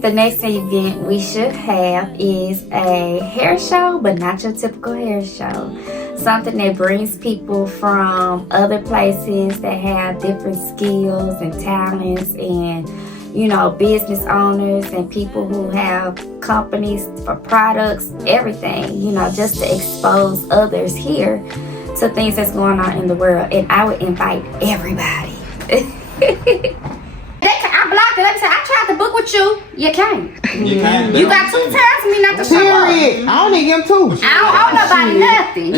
think the next event we should have is a hair show, but not your typical hair show. Something that brings people from other places that have different skills and talents, and business owners and people who have companies for products, everything, just to expose others here to things that's going on in the world. And I would invite everybody. I blocked it. Let me say, I tried to book with you. You can't. You got 2 times for me not to show up. I don't need them too. I don't owe nobody nothing.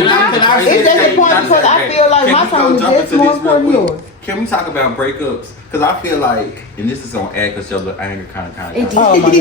It's just important because I feel like my time is just more important than yours. Can we talk about breakups? Because I feel like, and this is gonna add because your little anger kind of. Oh my God.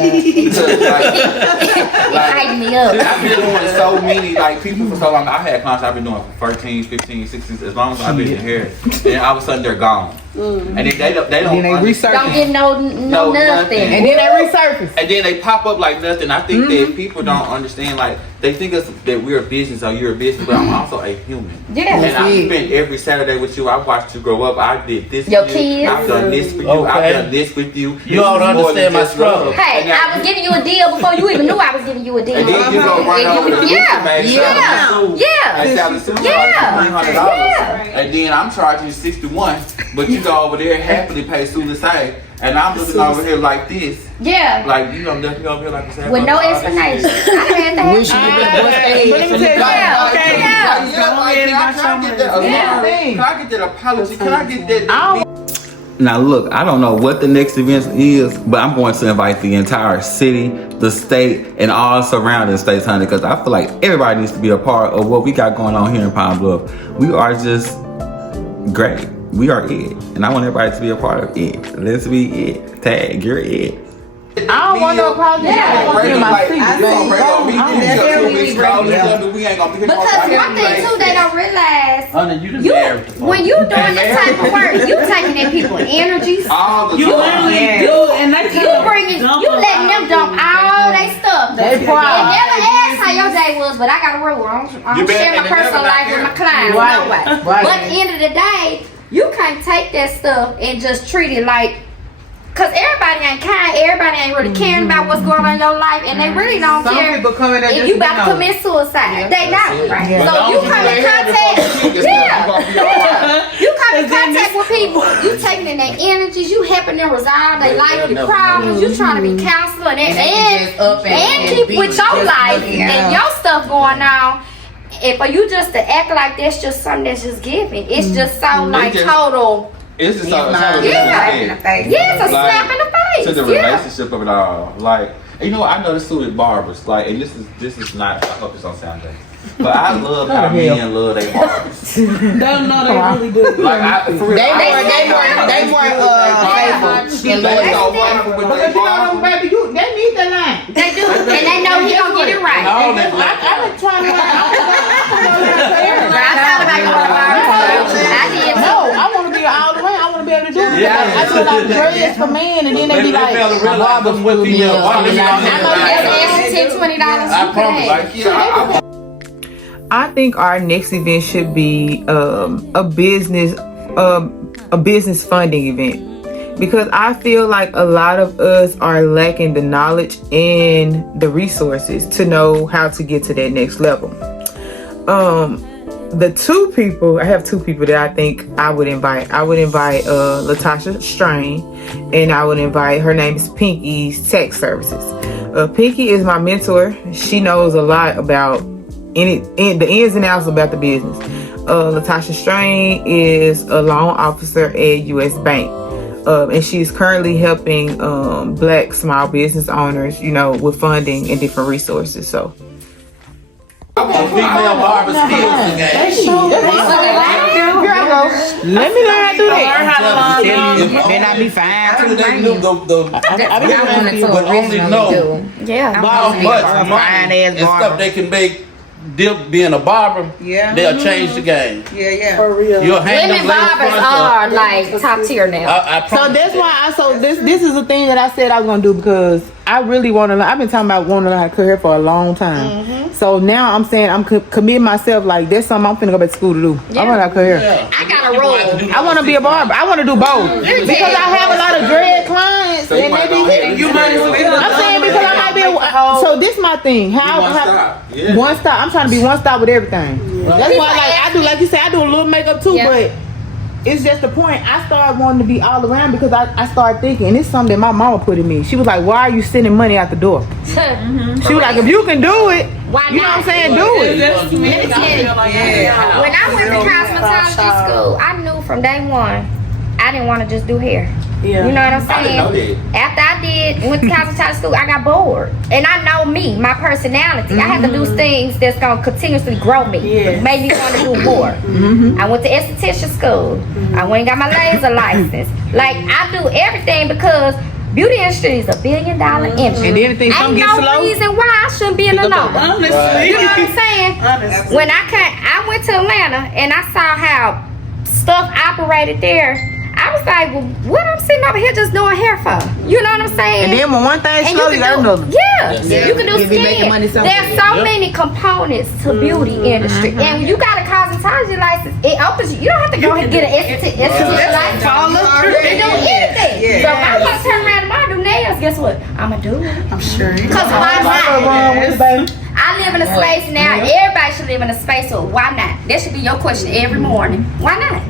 Hype me up. I've been doing so many people for so long. I had clients I've been doing for 13, 15, 16, as long as I've been in here. And all of a sudden they're gone. And then they don't get no nothing. And then they resurface. And then they pop up like nothing. I think that people don't understand, they think that we're a business or you're a business, but I'm also a human. Yeah. And I spent every Saturday with you. I watched you grow up. I did this Your for kids. you. I've done this for you. Okay. I've done this with you. You don't understand my struggle. Hey, I was giving you a deal before you even knew I was giving you a deal. And then you go run over to and then I'm charging you 61, but you go over there happily pay Sue the same, and I'm looking over here like this. Yeah. Like you definitely over here like this. With no explanation. I had that. Can I get that apology? Can I get that? Now look, I don't know what the next event is, but I'm going to invite the entire city, the state, and all surrounding states, honey, because I feel like everybody needs to be a part of what we got going on here in Pine Bluff. We are just great. We are it. And I want everybody to be a part of it. Let's be it. Tag, you're it. I don't want no problem. I want to my seat. Because one thing too, they don't realize, when you doing this type of work, you taking in people's energies. You letting them dump all their stuff. They never ask how your day was, but I got a rule. I don't share my personal life with my clients. No way. But at the end of the day, you can't take that stuff and just treat it like, cause everybody ain't kind, everybody ain't really caring about what's going on in your life, and they really don't care if you about to commit suicide. They not. So you come in contact, you come in contact with people, you taking in their energies, you helping them resolve their life, their problems, you trying to be counselor and keep with your life and your stuff going on. And for you just to act like that's just something that's just given, it's just so total. It's just so it's a slap in the face. To the relationship of it all. I noticed too with barbers, and this is not, I hope this don't sound bad, but I love how men love their barbers. They really do. For real. They more baby, they need the line. They do, and they know he gonna get it right. I've been trying to. No, I want to be all the way. I want to be able to do it. I feel like dreads for men, and then they be like, my barber's with me. I know that's $10-20. I promise. I think our next event should be a business funding event, because I feel like a lot of us are lacking the knowledge and the resources to know how to get to that next level. I have two people that I think I would invite. I would invite Latasha Strain, and I would invite, her name is Pinky's Tech Services. Pinky is my mentor. She knows a lot about the ins and outs about the business. Latasha Strain is a loan officer at U.S. Bank. And she's currently helping Black small business owners, with funding and different resources. So I want female barber skills Let me learn how to do that. Then I be fine. Yeah. How much and stuff they can make being a barber, Yeah. they'll change the game. Yeah. For real. You'll hang Women them legs barbers front are up. like top tier now. I So promise that's you. why this is the thing that I said I was gonna do because I really want to learn. I've been talking about wanting to learn how to cut hair for a long time. So now I'm saying I'm committing myself like that's something I'm finna go back to school to do. I want to cut hair. I got a rule. I want to be a barber. I want to do both because I have a lot of dread clients So you and might they go ahead and be. you might I'm saying because I might be. So this my thing. How one stop? I'm trying to be one stop with everything. That's why like I do like you said I do a little makeup too, Yeah. but. It's just the point. I started wanting to be all around because I started thinking, and it's something that my mama put in me. She was like, "Why are you sending money out the door?" She was like, "If you can do it, Why you know what I'm not? saying? Do it." Let me tell you, when I went to cosmetology school, I knew from day one I didn't want to just do hair. Yeah. You know what I'm I didn't know saying? that. After I went to cosmetology school, I got bored. And I know me, my personality. I had to do things that's going to continuously grow me. Yes. Make me want to do more. I went to esthetician school. I went and got my laser license. Like, I do everything because beauty industry is $1 billion industry. And then things Ain't get no slow. reason why I shouldn't be in the number. Honestly. You know what I'm saying? Honestly. When I went to Atlanta and I saw how stuff operated there, I was like, well, what I'm sitting over here just doing hair for? You know what I'm saying? And then when one thing And slow, you got another. yeah, you can do You be making money skin. somewhere. There's so many components to beauty industry, and when you got a cosmetology license, it opens you. You don't have to go and get an esthetician license. You can do anything. So if I want to turn around tomorrow and do nails, guess what? I'ma do it. I'm sure. Cause why not? Baby. I live in a space now. Everybody should live in a space. So why not? That should be your question every morning. Why not?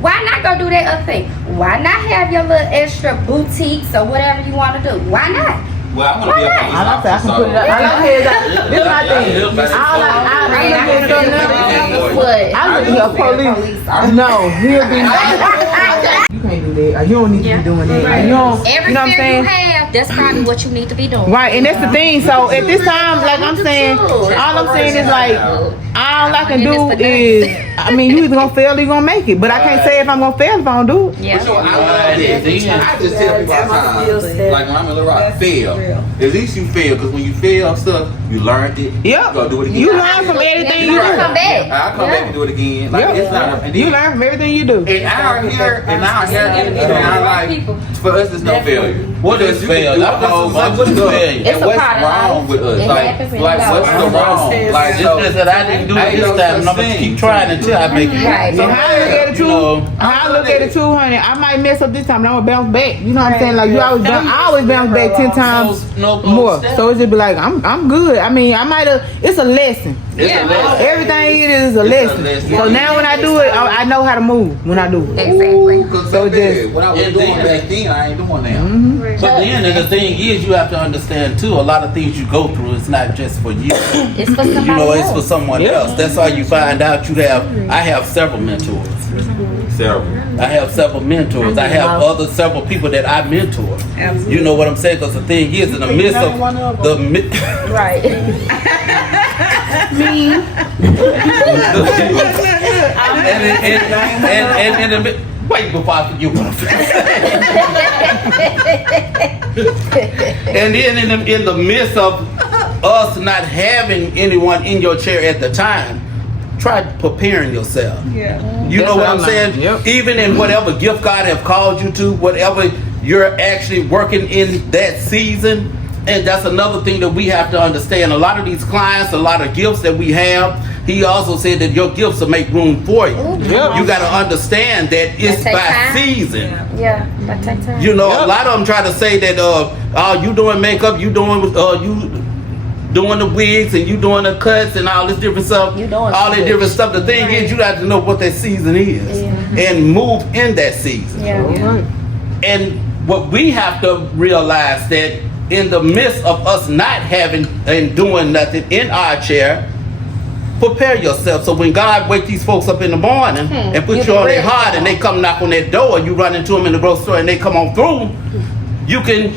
Why not go do that other thing? Why not have your little extra boutiques or whatever you want to do? Why not? Well, I want to be a police I like that. I officer. can put it up. I like hair. This is my thing. I look at police. No, he'll be. You can't do that. You don't need to be doing that. You don't. Every You know what I'm fear you saying? have, that's probably what you need to be doing. Right, and that's the thing. So at this time, like I'm saying, all I'm saying is like, all I can do is, I mean, you either gonna fail or you gonna make it. But I can't say if I'm gonna fail if I don't do it. Yeah. But you know, I just tell people all the time, like when I'm in Little Rock, fail. At least you fail, because when you fail stuff, you learned it. Yep. You gotta do it again. You learn from everything you You do. come back. I'll come back and do it again. Like, it's not. And You then, learn from everything you do. in our hair industry, in our life, for us, there's no failure. What is failure? I know What's what's good? failure. It's And a what's part of wrong life. with us? It happens in Like life. what's the wrong? Like, It's so, just that I didn't do it this time, and I'm gonna keep trying until I make it. Right. So how I look at it You too, know. how I look at it too, honey, I might mess up this time, but I'm gonna bounce back. You know what I'm saying? Like you always bounce, I always bounce back 10 times No more. So it just be like, I'm good. I mean, I might have. It's a lesson. It's a lesson. Everything it is a lesson. So now when I do it, I know how to move when I do it. Exactly. Cause So so just- what I was doing back then, I ain't doing now. But then the thing is, you have to understand too. A lot of things you go through, it's not just for you. It's for somebody You know, it's else. for someone else. That's why you find out you have. I have several mentors. Several. I have several mentors. I have several people that I mentor. You know what I'm saying? Because the thing is, in the midst of the Right. and in the wait before I forget what I'm saying. And then in the midst of us not having anyone in your chair at the time, try preparing yourself. Yeah. You know That's what I'm what I saying? learned. Yep. Even in whatever gift God have called you to, whatever you're actually working in that season. And that's another thing that we have to understand. A lot of these clients, a lot of gifts that we have, he also said that your gifts will make room for you. Yep. You got to understand that it's That take by time. season. Yeah. That take time. You know, a lot of them try to say that, oh, you doing makeup, you doing the wigs, and you doing the cuts and all this different stuff. You doing all that switch. different stuff. The thing is, you have to know what that season is and move in that season. Yeah. And what we have to realize that in the midst of us not having and doing nothing in our chair, prepare yourself. So when God wake these folks up in the morning and put you on their heart, and they come knock on that door, and you run into them in the grocery store, and they come on through, you can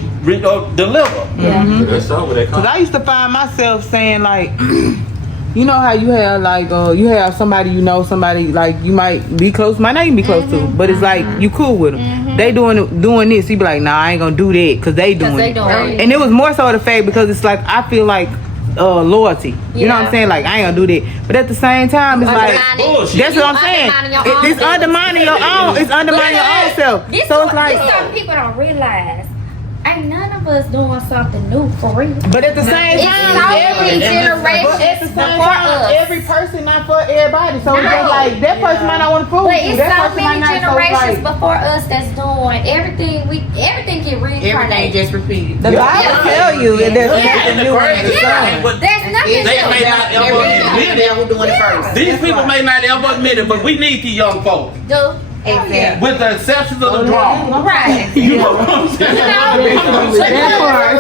deliver. Yeah. That's over. They Cause I used to find myself saying like, you know how you have like you have somebody somebody like you might be close, might not even be close to, but it's like you cool with them. They doing this, you be like, nah, I ain't gonna do that because they doing it. they doing it. And it was more so the fact because it's like I feel like loyalty. You know what I'm saying? Like I ain't gonna do that. But at the same time, it's like bullshit. that's what I'm saying. It's undermining your own. It's undermining your own self. So it's like some people don't realize. Ain't none of us doing something new for real. But at the same time, every person not for everybody. So it's just like that person might not want to prove but you. it's That so person might many not. So it's generations like, before us that's doing everything. Everything get reincarnated. Everything just repeated. the Bible tell you that there's And the crazy Yeah. thing, but There's nothing they new. may not ever admit it. doing it first. These people may not ever admit it, but we need these young folks. Do. Exactly. With the exceptions of the drama. Right. You know what I'm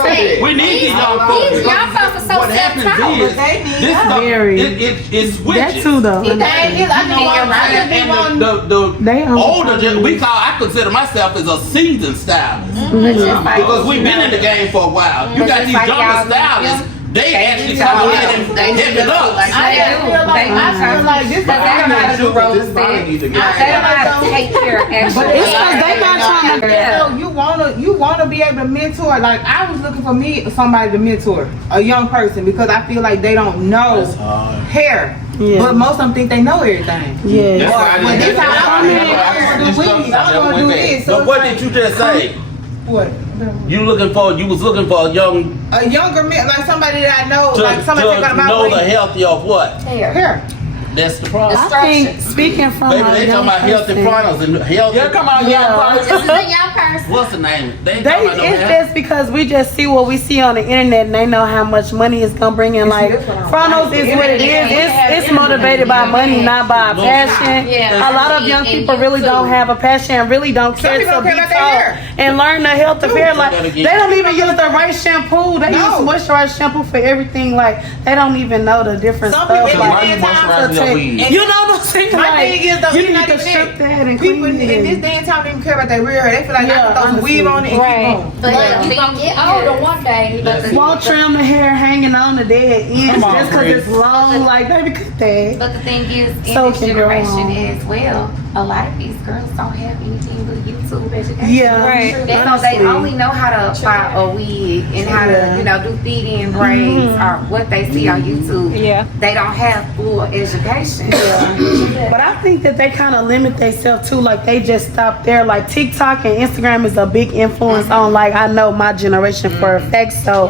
saying? We need these young folks. These young folks are so What happens self-taught. is, this stuff, Very. it switches. that too though. And the older, I consider myself as a seasoned stylist. Because we've been in the game for a while. You got these younger stylists, they actually come in and hit it up. I feel like this. Take care of But it's because they not trying to. You wanna be able to mentor. Like I was looking for somebody to mentor a young person because I feel like they don't know hair. Yeah. But most of them think they know everything. Yeah. But this how I want to do weed. I want to do this. But what did you just say? What? You was looking for a younger man, like somebody that I know, like to somebody that got know my the way. healthy of what? Hair. That's the problem. I think speaking from Baby, a they young talking about healthy person, products and healthy. Yeah, come on, young This is a young person. What's the name? They ain't They, talking about no it's health. just because we just see what we see on the internet and they know how much money it's gonna bring in. Like Fronos is what it is. It's motivated by money, not by passion. Yeah. A lot of young people really don't have a passion and really don't care people to don't be care about their taught hair. and learn the health of hair. Like they don't even use the right shampoo. They No. use moisturized shampoo for everything. Like they don't even know the different Some stuff. people Like, in this time to take- you know what I'm saying? My Like, thing is though, you it's need not to even strip that. that and People clean in it. this day and time don't even care about their real hair. They feel like I Yeah, can throw some weave on it and right. keep But going. you gonna get older one day. Won't trim the hair hanging on the dead ends Come on, just because Chris. it's long. Like, baby, cut that. But the thing is, in So this can go generation on. as well, a lot of these girls don't have anything but YouTube education. Yeah, right. So they only know how to apply a wig and how to, do feed-in braids or what they see on YouTube. Yeah. They don't have full education. But I think that they kind of limit themselves too. Like, they just stop there. Like, TikTok and Instagram is a big influence on, like, I know my generation for a fact. So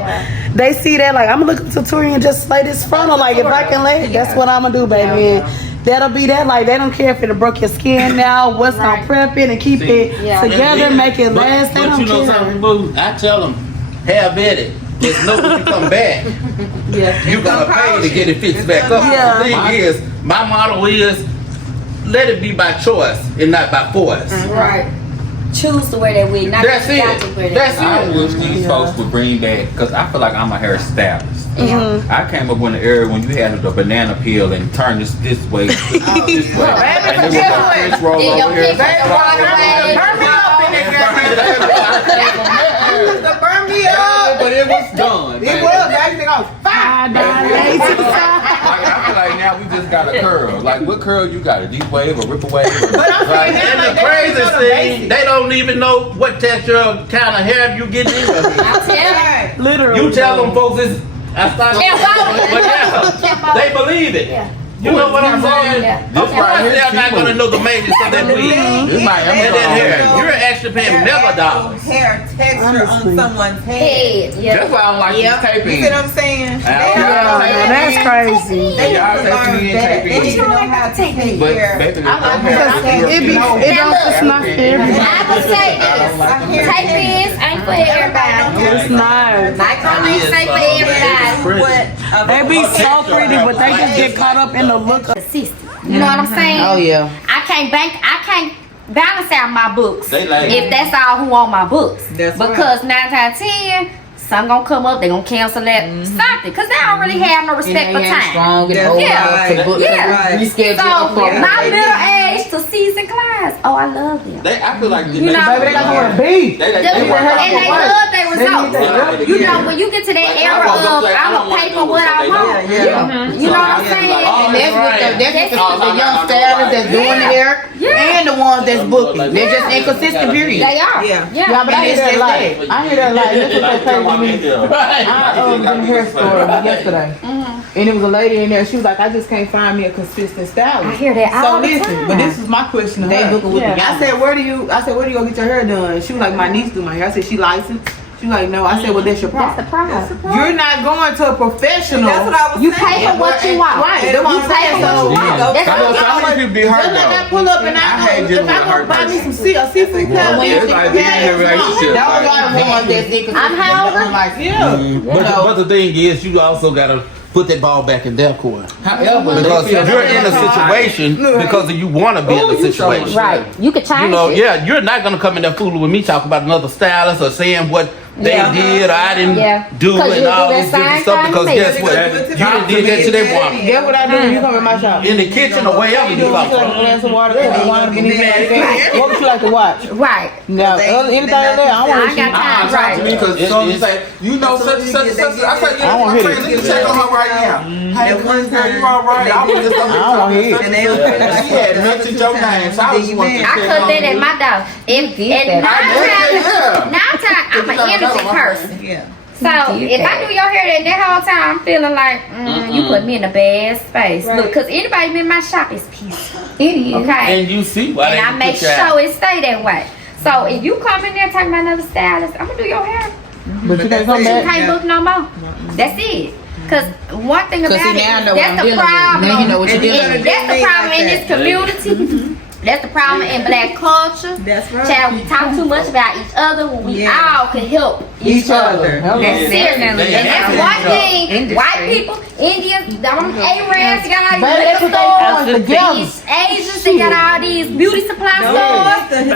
they see that, like, I'm going to look at the tutorial and just lay this frontal. Like, if I can lay it, that's what I'm going to do, baby. And that'll be that. Like, they don't care if it'll broke your skin now, what's gonna prep it and keep it together, make it last. They But don't you know care. something, boo? I tell them, have at it. Just know when you come back, you gotta pay to get it fixed back up. Yeah. The thing is, my motto is, let it be by choice and not by force. Right. Choose to wear that wig. Not That's that you got it. to wear that. That's I it. wish these folks would bring back, because I feel like I'm a hairstylist. I came up in the era when you had the banana peel and turn this way, this way. And it was a French roll Then your over here. pick the wrong way. Burn me up in that burn me up. But it was done. It was. That thing on fire. I feel like now we just got a curl. Like, what curl you got? A deep wave, a ripple wave? But I'm saying that, And like, the craziest thing, they don't even know what texture of kind of hair you get in. I'm telling you. Literally. You tell them folks it's, I started, but they believe it. Yeah. You know what I'm saying? Yeah. Of course they're not going to know the majors of that weed This my and that hair. Amazon. You're actually paying mega dollars. Hair texture on someone's head. Head. Yeah. That's why I don't like these You taping. see what I'm saying? That's crazy. They Y'all need to learn taking in that. taping. They need to know how to take But care. baby, I like It don't, it's not for everybody. I would say this. Take this ain't for everybody. It's not. Microneeds ain't for everybody. They be so pretty, but they just get caught up in the look of Consistent. You know what I'm saying? Oh yeah. I can't balance out my books They like if that's all who want my books. That's because 9 times 10, some gonna come up, they gonna cancel that something because they don't really have no respect for time. Strong and old. Yeah. Reschedule So appointments. my middle age to season clients, I love them. I feel like You know, Baby, they got to wear beef. They and they love their result. You know, when you get to that era of I'm gonna pay for what I want. You know what I'm saying? And that's what the young stylists that's doing the hair and the ones that's booking. They're just inconsistent, period. They are. Yeah, but I hear that a lot. I hear that a lot. That's what they pay for me. I was in a hair store yesterday. And it was a lady in there. She was like, I just can't find me a consistent stylist. I hear that all the time. But this is my question to her. I said, where do you go get your hair done? She was like, my niece do my hair. I said, she licensed? She was like, no. I said, well, that's your problem. That's the problem. You're not going to a professional. That's what I was You pay for what you want. Right. You pay for what you want. That's Some people be hurt just like I though. pull up and I go, if I go buy me some seafood pie, It's like being in a relationship. that was a lot of ones that's inconsistent. I'm hungry. I'm like, yeah. But the thing is, you also gotta put that ball back in their court. However, Because if you're in a situation because you want to be in a situation. Right. You could change You know, it. yeah, you're not gonna come in there fooling with me talking about another stylist or saying what they did or I didn't do 'Cause and you all do this that different same stuff thing because to me. guess what? You done did that to their woman. Get what I do when you come in my shop. In the kitchen or wherever you Would you come like a from. glass of water, wine, anything like that? What would you like to watch? Right. No, anything like that. I I want ain't got time. talk to me Right. because soon you say, you know, such and such and such. I say, yeah, I my wanna hear friend, it. let me check on her right now. Hey, Chris, girl, you all right? I was just I don't wanna hear it. She had mentioned your name, so I was just wanting to I check could on that at you. my dog. And nine times, I'm an energy person. So if I do your hair that whole time, I'm feeling like you put me in a bad space. Look, because anybody in my shop is peaceful. Okay. And you see why And they I make put you out. sure it stay that way. So if you come in there talking about another stylist, I'm gonna do your hair. But you can't But come you back. can't book no more. That's it. Cause one thing about see, now I it, know what I'm that's the dealing with. problem. Now you know what you're dealing with. That's the problem in this community. That's the problem in black culture. That's right. Child, we talk too much about each other when we all can help each other. That's serious. And that's one thing. White people, Indians, Arabs, got all Baby, these that's what they stores. want together. These Asians, they got all these beauty supply stores.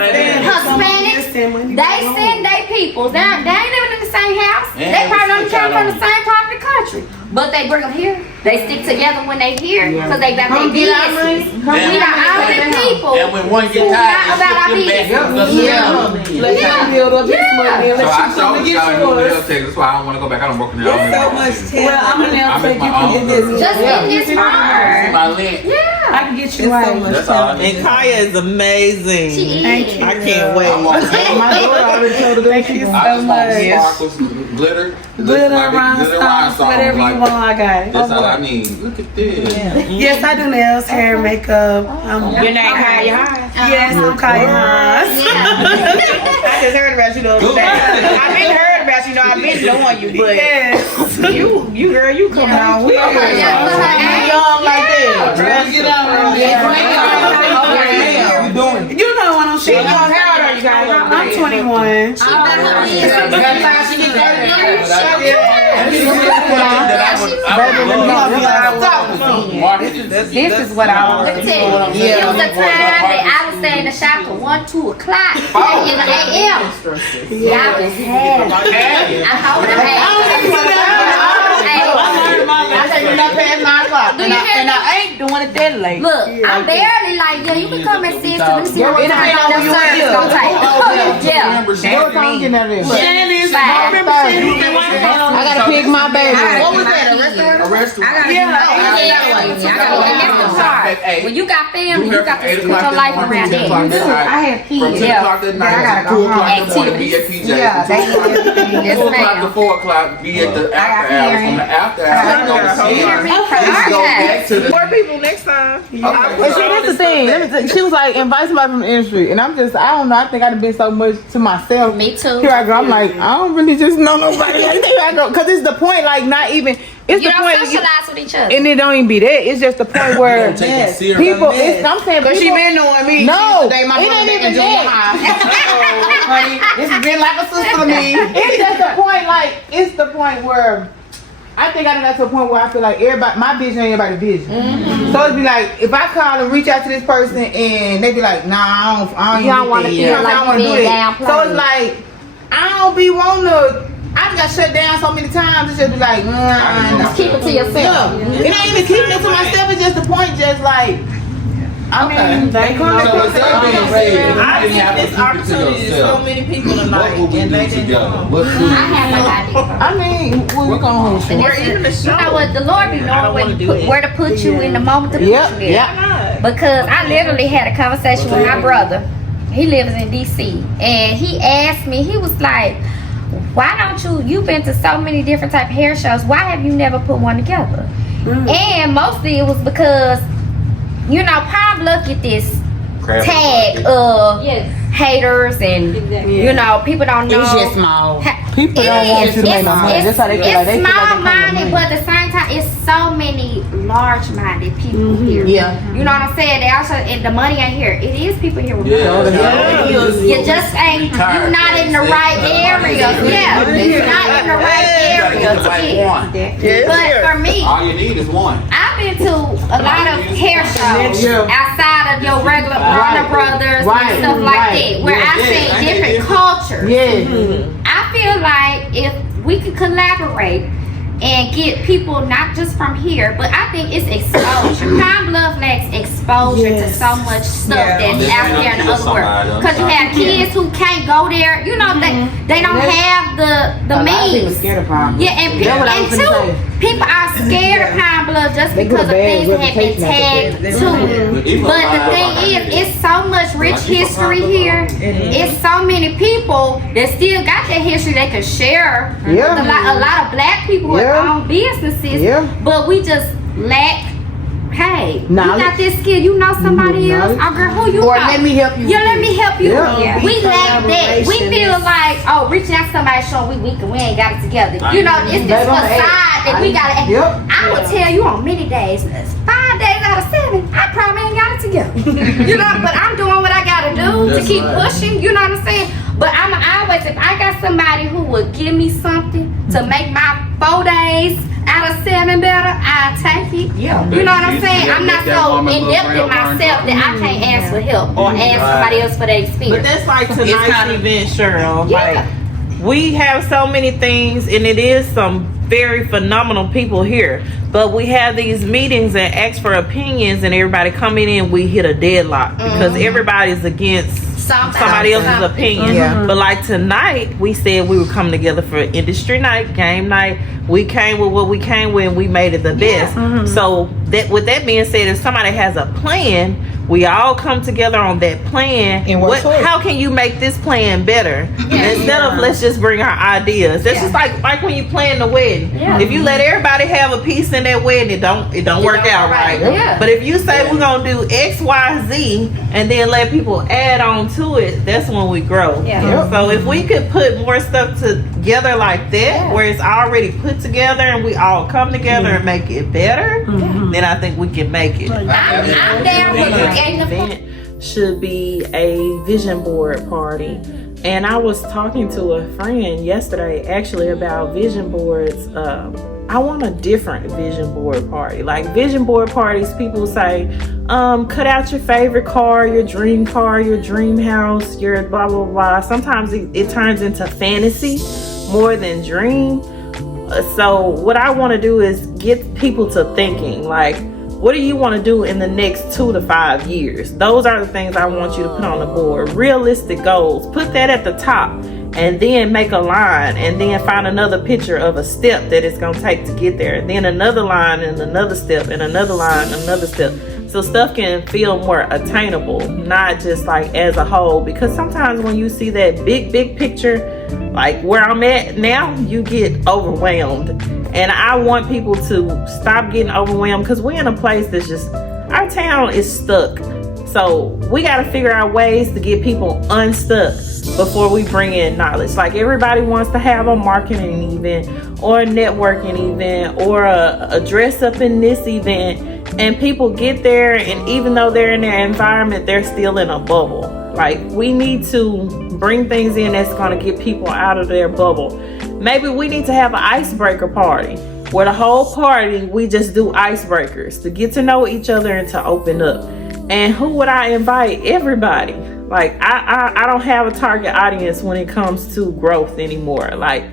Hispanics, they send their people. They ain't living in the same house. They probably don't come from the same part of the country. But they bring them here. They stick together when they here because they got their business. We the only people And when one who get not tired, about our they shift them back. business. Let's not build up this money and So I let you showed come you get guys in nail yours. tech. That's why I don't want to go back. I don't work in nail. So much Well, I'm a nail I tech. make You my can own. get this. Just in this part. My lint. Yeah. I can get you right. That's all I need. And Kaya is amazing. She is. I can't wait. My daughter already told her to Thank you I so just want much. sparkles, glitter, Glitter, like rhinestones, whatever you want, I got it. That's all I need. Look at this. Yes, I do nails, hair, makeup. Your name Kaya Hines. Yes, I'm Kaya Hines. I just heard about you the other day. I've been heard about you, know, I've been knowing you, but Yes. you girl, you come on. We don't young like that. Get out You doing it. You know what I'm saying. How old are you guys? I'm 21. This is what I want to tell you. It was a time that I would stay in the shop till 1, 2 o'clock in the a.m. Y'all was had. I hope them I said you're not past 9 o'clock. Do you hear And I ain't doing it that late. Look, I'm barely like, yeah, you can come at 6 to see what It time depends on them who you service is. gonna take. Yeah. What time you getting out of there? Shannon's, Fine. I remember Shannon's in White House. I gotta pick my baby. What was that? A restaurant. And that's the part. When you got family, you got to put your life around that. I have From kids. 10 o'clock at night to 2 o'clock in the morning, be at PJ's. Yeah, From 2 o'clock Yes, 2 o'clock to ma'am. 4 o'clock, be at the after hours. From the after hours, go to You hear me? Let's go back to the. More people next time. And see, that's the thing. Let me tell you, she was like, invite somebody from the industry. And I'm just, I don't know. I think I've been so much to myself. Me too. Here I go. I'm like, I don't really just know nobody. Like, here I go. Because it's the point, like, not even, it's You the don't point. socialize with each other. And it don't even be that. It's just the point where Take it serious. people, I'm saying, but She been knowing me. No, Since the day my it mom ain't met even in junior that. high. Honey, this has been like a sister to me. It's just the point, like, it's the point where I think I done got to a point where I feel like everybody, my vision ain't everybody's vision. So it'd be like, if I call and reach out to this person and they be like, nah, I don't wanna feel like you being downplayed. So it's like, I don't be wanting to, I just got shut down so many times. It's just be like, Just keep it to yourself. yeah. It ain't even keeping it to myself. It's just the point, just like, I mean, they come So with that being said, I you didn't have think this to keep it to opportunity is so yourself. many people tonight. What would we and do they didn't together? come. What I have no idea. I mean, what we gonna hold Or even the show. You know what? The Lord be I don't knowing wanna do that. where to put you in the moment to put Yep, you there. yep. Because I literally had a conversation with my brother. He lives in DC, and he asked me. He was like, "Why don't you've been to so many different type of hair shows? Why have you never put one together?" And mostly it was because, you know, Pop look at this tag of haters and you know people don't know. It's just small. People don't want you to make no money. That's how they feel like they feel like they can't small-minded, make but at the same time, it's so many large-minded people here. Yeah. You know what I'm saying? They also, and the money ain't here. It is people here with Yeah. money. Yeah. You just ain't, you're not in the right area. Yeah, you're not in the right area to get. But for me, All you need is one. I've been to a lot of hair shows Yeah. outside of your regular Warner Brothers Right. and stuff like Right. that, where I've seen different cultures. Yeah. I feel like if we could collaborate and get people not just from here, but I think it's exposure. Pine Bluff lacks exposure to so much stuff that's out there in the other world. Because you have kids who can't go there. You know, they don't have the means. Scared of Pine Bluff. Yeah, and That's what I was two, finna say. people are scared of Pine Bluff just They because of put a bad things that have been reputation tagged to it. But the thing is, it's so much rich history here. It's so many people that still got that history they can share. Yeah. A lot of black people who Yeah. own businesses, Yeah. but we just lack. Hey, Knowledge. you got this skill. You know somebody else. Knowledge. Oh, girl, who you Or know? let me help you. Yeah, let me help you. Yeah. We lack that. We feel like, oh, reaching out to somebody showing we weak and we ain't got it together. You know, it's this They gonna facade that we gotta. Yep. I would tell you on many days, 5 days out of 7, I probably ain't got it together. You know, but I'm doing what I gotta do to keep pushing. You know what I'm saying? But I'm always, if I got somebody who would give me something to make my 4 days out of 7 better, I'll take it. Yeah. You know what I'm saying? I'm not so in-depth in myself that I can't ask for help or ask somebody else for their But experience. that's like tonight's event, Cheryl. Yeah. Like, we have so many things, and it is some very phenomenal people here. But we have these meetings and ask for opinions, and everybody coming in, we hit a deadlock because everybody's against somebody else's opinion. Yeah. But like tonight, we said we would come together for industry night, game night. We came with what we came with, and we made it the best. So that, with that being said, if somebody has a plan, we all come together on that plan. And work towards it. How can you make this plan better? Instead of let's just bring our ideas. That's just like when you plan the wedding. Yeah. If you let everybody have a piece in that wedding, it don't work out right. Yeah. But if you say we're gonna do X, Y, Z, and then let people add on to it, that's when we grow. Yeah. So if we could put more stuff together like that, where it's already put together and we all come together and make it better, then I think we can make it. I'm down with it. Event should be a vision board party, and I was talking to a friend yesterday actually about vision boards. I want a different vision board party. Like vision board parties, people say, cut out your favorite car, your dream house, your blah blah blah. Sometimes it turns into fantasy more than dream. So what I want to do is get people to thinking like, what do you want to do in the next 2 to 5 years? Those are the things I want you to put on the board. Realistic goals. Put that at the top and then make a line and then find another picture of a step that it's going to take to get there. Then another line and another step and another line, another step. So stuff can feel more attainable, not just like as a whole. Because sometimes when you see that big picture, like where I'm at now, you get overwhelmed. And I want people to stop getting overwhelmed because we're in a place that's just, our town is stuck. So we got to figure out ways to get people unstuck before we bring in knowledge. Like everybody wants to have a marketing event or a networking event or a dress up in this event. And people get there and even though they're in their environment, they're still in a bubble. Like we need to bring things in that's going to get people out of their bubble. Maybe we need to have an icebreaker party where the whole party, we just do icebreakers to get to know each other and to open up. And who would I invite? Everybody. Like I don't have a target audience when it comes to growth anymore. Like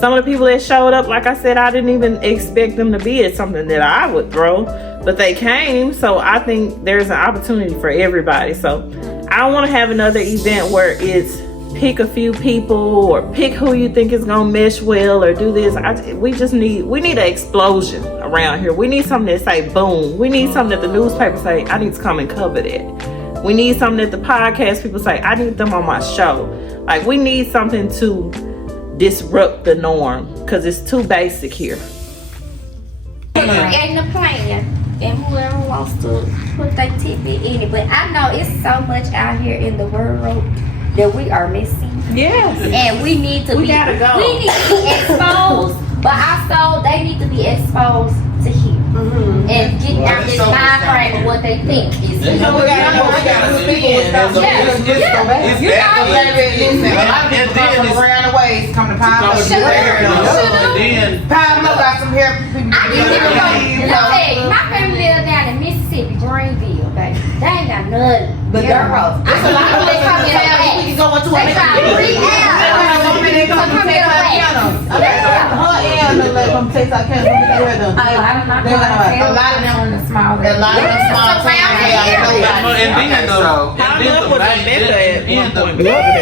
some of the people that showed up, like I said, I didn't even expect them to be at something that I would throw, but they came. So I think there's an opportunity for everybody. So I don't want to have another event where it's pick a few people or pick who you think is gonna mesh well or do this. We need an explosion around here. We need something that say boom. We need something that the newspaper say, I need to come and cover that. We need something that the podcast people say, I need them on my show. Like, we need something to disrupt the norm because it's too basic here. And the plan, and whoever wants to put their tidbit in it. But I know it's so much out here in the world that we are missing. Yes. And we need to be exposed, but also they need to be exposed to here. And get out this mind frame of what they think is here. Around the ways, come to Pine Bluff. Pine Bluff got some hair people. My family live down in Mississippi, Greenville, baby. They ain't got nothing. The girls. There's a lot of they come here. We can go into a They try to read out.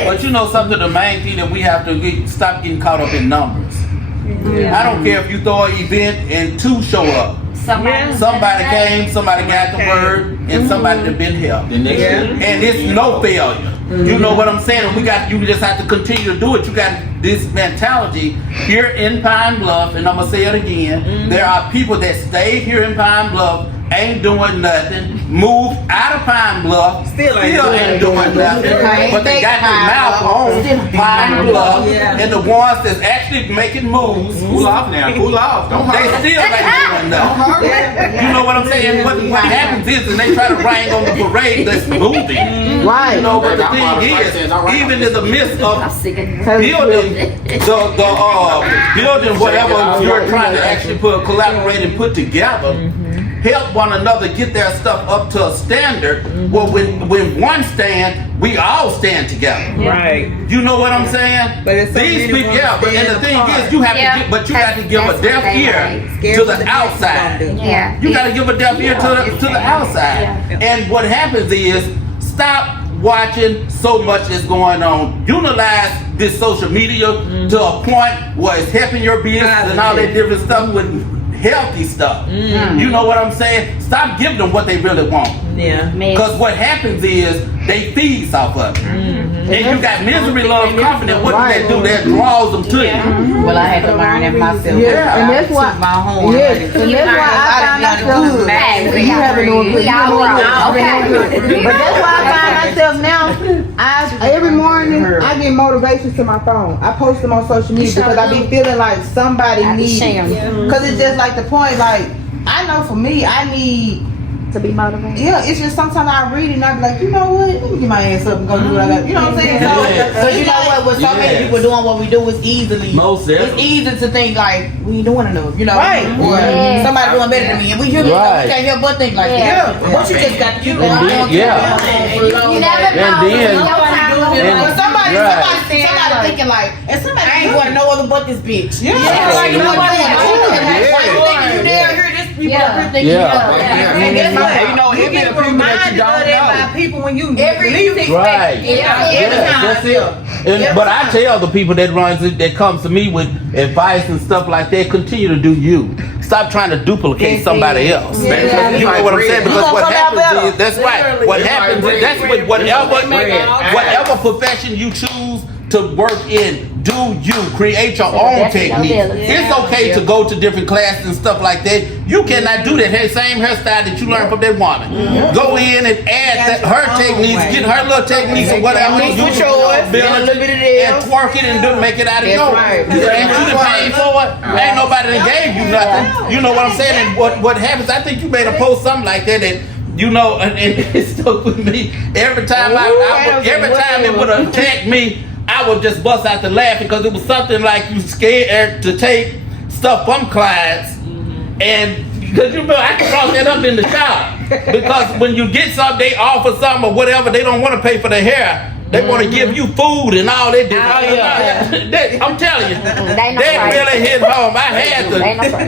But you know something, the main thing that we have to stop getting caught up in numbers. I don't care if you throw an event and 2 show up. Somebody came, somebody got the word, and somebody that been helped. And it's no failure. You know what I'm saying? And you just have to continue to do it. You got this mentality here in Pine Bluff, and I'm gonna say it again. There are people that stayed here in Pine Bluff, ain't doing nothing, moved out of Pine Bluff, still ain't doing nothing, but they got their mouth on Pine Bluff, and the ones that's actually making moves, Cool off now. Cool off. Don't they still ain't doing nothing. You know what I'm saying? What happens is they try to rain on the parade that's moving. Right. You know, but the thing is, even in the midst of building building whatever you're trying to actually collaborate and put together, help one another get their stuff up to a standard. Well, when one stand, we all stand together. Right. You know what I'm saying? But it's so these many people, ones but and the thing stand is, you have apart. to give, but you got to give a deaf ear to the outside. You got to give a deaf ear to the outside. And what happens is, stop watching so much is going on. Utilize this social media to a point where it's helping your business and all that different stuff with healthy stuff. You know what I'm saying? Stop giving them what they really want. Yeah. Because what happens is they feed off of it. And you got misery, love, confidence. What do they do? That draws them to you. Well, I had to learn it myself. Yeah, and that's why. My home. Yes, and that's why I found myself. You haven't known good. But that's why I find myself now. Every morning I get motivations to my phone. I post them on social media because I be feeling like somebody needs it. Because it's just like the point. Like I know for me, I need To be motivated. Yeah, it's just sometimes I read it and I be like, you know what? Let me get my ass up and go do what I got. You know what I'm saying? So you know what? With so many people doing what we do, it's easily. It's easy to think like we ain't doing enough. You know, right? Or somebody doing better than me, and we hear this stuff, we can't help but think like that. What you just got to keep going on. You never know. Somebody thinking like, and somebody ain't going to no other but this bitch. Yeah, like you know what? Why you thinking you there? Here, this people up here thinking and guess what? You know, you get reminded of that by people when you leave. Right. That's it. But I tell the people that comes to me with advice and stuff like that, continue to do you. Stop trying to duplicate somebody else. You know what I'm saying? Because what happens is, that's right. What happens is, that's with whatever profession you choose to work in, do you create your own technique. It's okay to go to different classes and stuff like that. You cannot do that same hairstyle that you learned from that woman. Go in and add her techniques, get her little techniques or whatever you do, and twerk it and make it out of yours. And you done paid for it. Ain't nobody that gave you nothing. You know what I'm saying? And what happens? I think you made a post something like that. You know, and it stuck with me every time. Every time it would attack me, I would just bust out the laugh because it was something like you scared to take stuff from clients, and because you know I can cross that up in the shop because when you get something, they offer something or whatever, they don't want to pay for the hair. They want to give you food and all that. I'm telling you, that really hit home. I had to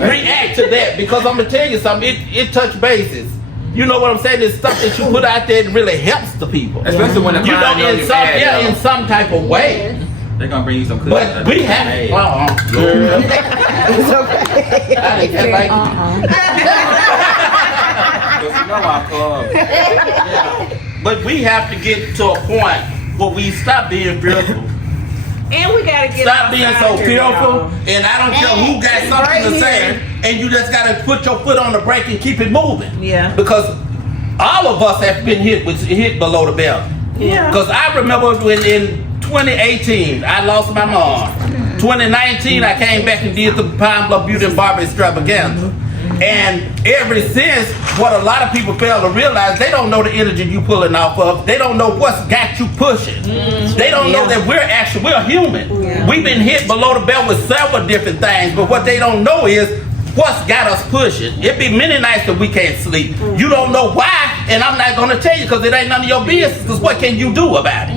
react to that because I'm gonna tell you something. It touched bases. You know what I'm saying? It's stuff that you put out there that really helps the people, especially when you know, in some type of way. They're gonna bring you some cookies. But we have. Girl. It's okay. But we have to get to a point where we stop being fearful. And we gotta get stop being so fearful. And I don't care who got something to say. And you just gotta put your foot on the brake and keep it moving. Yeah. Because all of us have been hit below the belt. Yeah. Because I remember when in 2018 I lost my mom. 2019 I came back and did the Pine Bluff Beauty and Barber Extravaganza. And ever since, what a lot of people fail to realize, they don't know the energy you pulling off of. They don't know what's got you pushing. They don't know that we're human. We've been hit below the belt with several different things, but what they don't know is what's got us pushing. It be many nights that we can't sleep. You don't know why, and I'm not gonna tell you because it ain't none of your business. Because what can you do about it?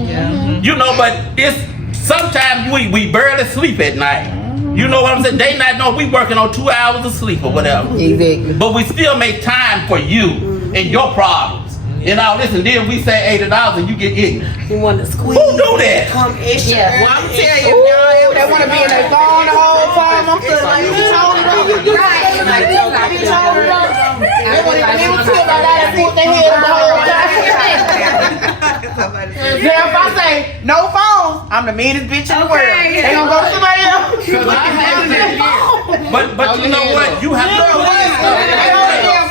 You know, but it's sometimes we barely sleep at night. You know what I'm saying? Day night, no, we working on 2 hours of sleep or whatever. Exactly. But we still make time for you and your problems. And all this, and then we say $80 and you get ignorant. You want to squeeze. Who do that? Come extra. Well, I'm telling you, if they want to be in their phone the whole time, I'm feeling like you told them. They want to even tip right out and put their head the whole time. Now, if I say no phone, I'm the meanest bitch in the world. They gonna go to somebody else. But you know what? You have to do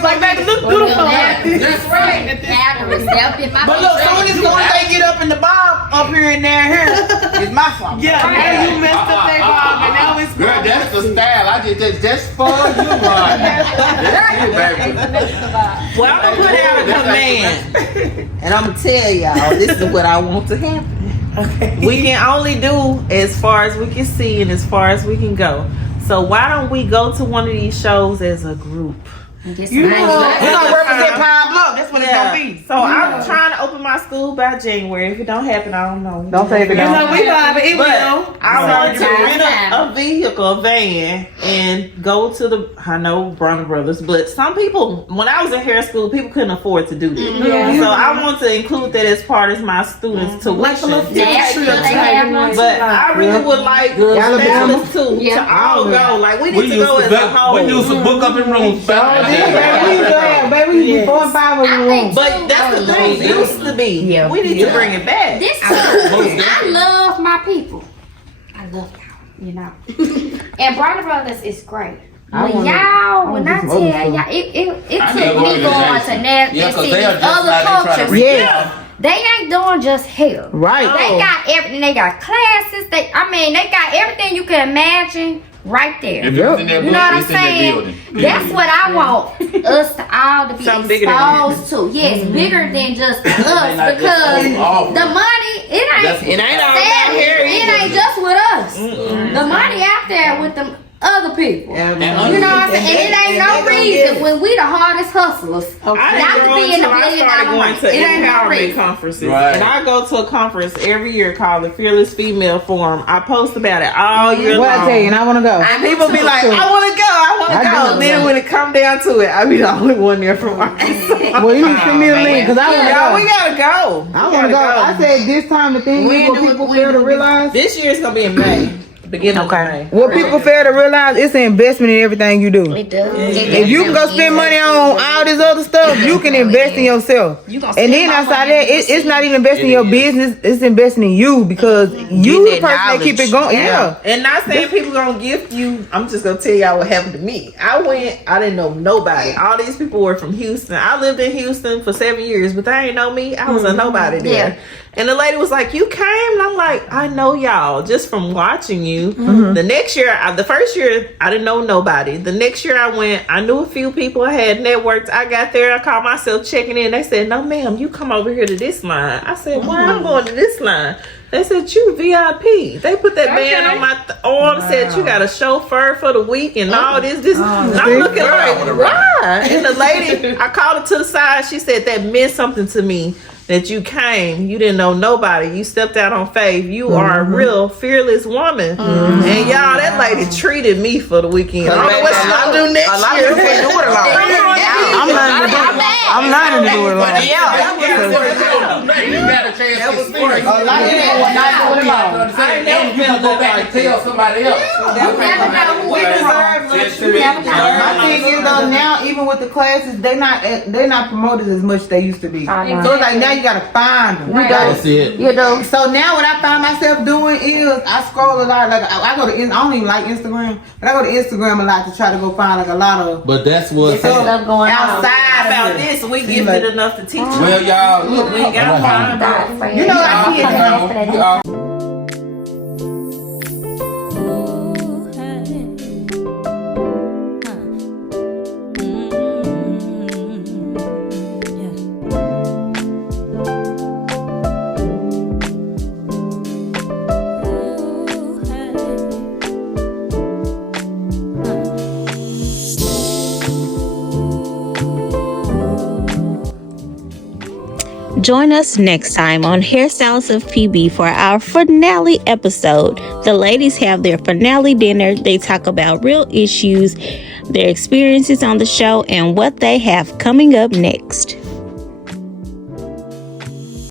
Like, baby, look beautiful. That's right. But look, soon as they get up in the bob up here and there, it's my fault. Yeah, now you messed up that bob, and now it's Girl, that's the style. I just for you, man. That's you, baby. Well, I'm gonna put out a command, and I'm gonna tell y'all this is what I want to happen. Okay. We can only do as far as we can see and as far as we can go. So why don't we go to one of these shows as a group? You know, we're gonna represent Pine Bluff. That's what it's gonna be. So I'm trying to open my school by January. If it don't happen, I don't know. Don't say if it don't. No, we vibe it. Will. I want to rent a vehicle, a van, and go to the. I know Bronner Brothers, but some people, when I was in hair school, people couldn't afford to do that. So I want to include that as part of my students' tuition. But I really would like families to all go. Like we need to go as a whole. We used to book up in rooms. Baby, we 4 and 5 of the room. But that's the thing. It used to be. Yeah. We need to bring it back. I love my people. I love y'all, you know. And Bronner Brothers is great. When I tell y'all, it took me going to other cultures. They ain't doing just hair. Right. They got everything. They got classes. They got everything you can imagine right there. You know what I'm saying? That's what I want us to all to be exposed to. Yes, bigger than just us, because the money, it ain't just with us. The money out there with them other people. You know what I'm saying? And it ain't no reason when we the hardest hustlers not to be in the $1 billion going to empowerment conferences. Right. And I go to a conference every year called the Fearless Female Forum. I post about it all year long. What I tell you, and I want to go. And people be like, I want to go. Then when it come down to it, I be the only one there from Arkansas. Well, you need to send me a link, because I want to go. We gotta go. I want to go. I said this time the thing is what people fail to realize. This year is gonna be in May. Beginning of May. What people fail to realize, it's an investment in everything you do. It does. If you can go spend money on all this other stuff, you can invest in yourself. And then outside that, it's not even investing in your business, it's investing in you, because you the person that keep it going. Yeah. And not saying people gonna gift you. I'm just gonna tell y'all what happened to me. I didn't know nobody. All these people were from Houston. I lived in Houston for 7 years, but they ain't know me. I was a nobody there. Yeah. And the lady was like, "You came?" And I'm like, "I know y'all just from watching you." The next year, the first year, I didn't know nobody. The next year I went, I knew a few people. I had networks. I got there. I called myself checking in. They said, "No, ma'am, you come over here to this line." I said, "Why I'm going to this line?" They said, "You VIP." They put that band on my arm, said, "You got a chauffeur for the week and all this." And I'm looking like, why? And the lady, I called her to the side. She said that meant something to me. that you came. You didn't know nobody. You stepped out on faith. You are a real fearless woman. And y'all, that lady treated me for the weekend. I don't know what she's gonna do next year. I'm learning to do it alone. You got a chance to experience. A lot of people will not do it alone. I never felt go back and tell somebody else. My thing is though, now even with the classes, they're not promoted as much as they used to be. So it's like now you gotta find them. That's it. You know. So now what I find myself doing is I scroll a lot. Like I go to, I don't even like Instagram, but I go to Instagram a lot to try to go find like a lot of. But that's what's stuff going outside About this, we gifted enough to teach you. well, y'all, look, We ain't got time. You know, I see it now. Join us next time on Hairstyles of PB for our finale episode. The ladies have their finale dinner. They talk about real issues, their experiences on the show, and what they have coming up next.